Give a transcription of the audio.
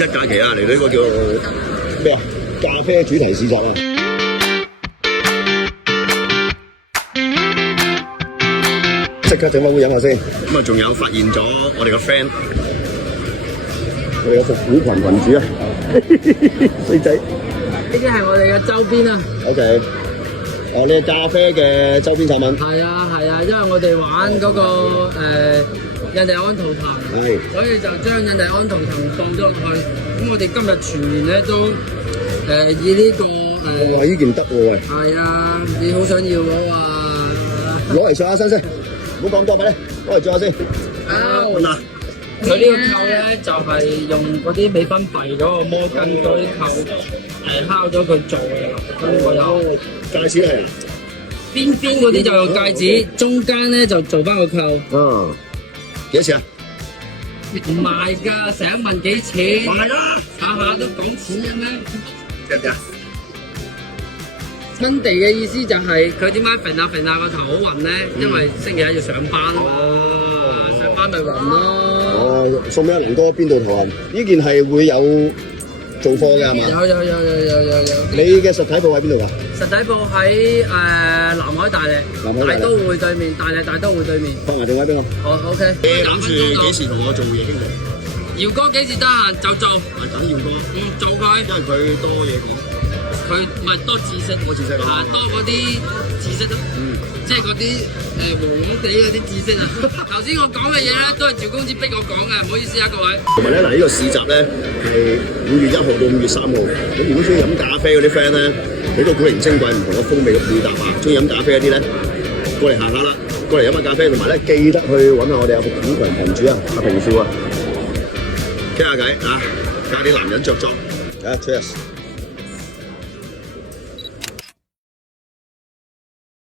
一假期啊，嚟到呢個叫咩啊？咖啡主題市集啊！即刻整翻杯飲下先。咁啊，仲有發現咗我哋個 friend，我哋個復古群主啊，衰仔。呢啲係我哋嘅周邊啊。OK。哦，你係咖啡嘅周邊產品。係啊，因為我哋玩嗰個印第安圖騰，所以就將印第安圖騰放咗落去。咁我哋今日全年咧都以呢個哇！呢件得喎喂。係啊，你好想要嘅喎。攞嚟上下身先，唔好講咁多咪咧，攞嚟着下先。嗱，佢呢個扣咧就係用嗰啲美分幣嗰個摩根嗰啲扣敲咗佢做嘅。咁我有戒指係啊。邊嗰啲就用戒指，中間咧就做翻個扣。嗯，幾多錢啊？唔賣㗎，成日問幾錢？賣啦！下下都講錢嘅咩？得唔得？蚊地嘅意思就係佢點解揈下個頭好暈咧？因為星期一要上班啊嘛，上班咪暈咯。哦，送俾阿林哥邊度頭痕？呢件係會有做貨嘅係嘛？有。你嘅實體鋪喺邊度㗎？實體鋪喺南海大利，大都會對面，大都會對面。發埋電話俾我。好 OK。你諗住幾時同我做嘢傾偈？姚哥幾時得閒就做。等姚哥。做佢。因為佢多嘢講。佢唔係多知識，多知識啊，多嗰啲知識咯。即係嗰啲黃黃地嗰啲知識啊。頭先我講嘅嘢咧，都係趙公子逼我講嘅，唔好意思啊各位。同埋咧，嗱呢個市集咧係5月1號到5月3號。咁如果中意飲咖啡嗰啲 friend 咧，好多古靈精怪唔同嘅風味嘅配搭啊！中意飲咖啡嗰啲咧，過嚟行下啦，過嚟飲下咖啡，同埋咧記得去揾下我哋有個古群群主啊，阿平少啊，傾下偈啊，加啲男人着裝啊 ，cheers！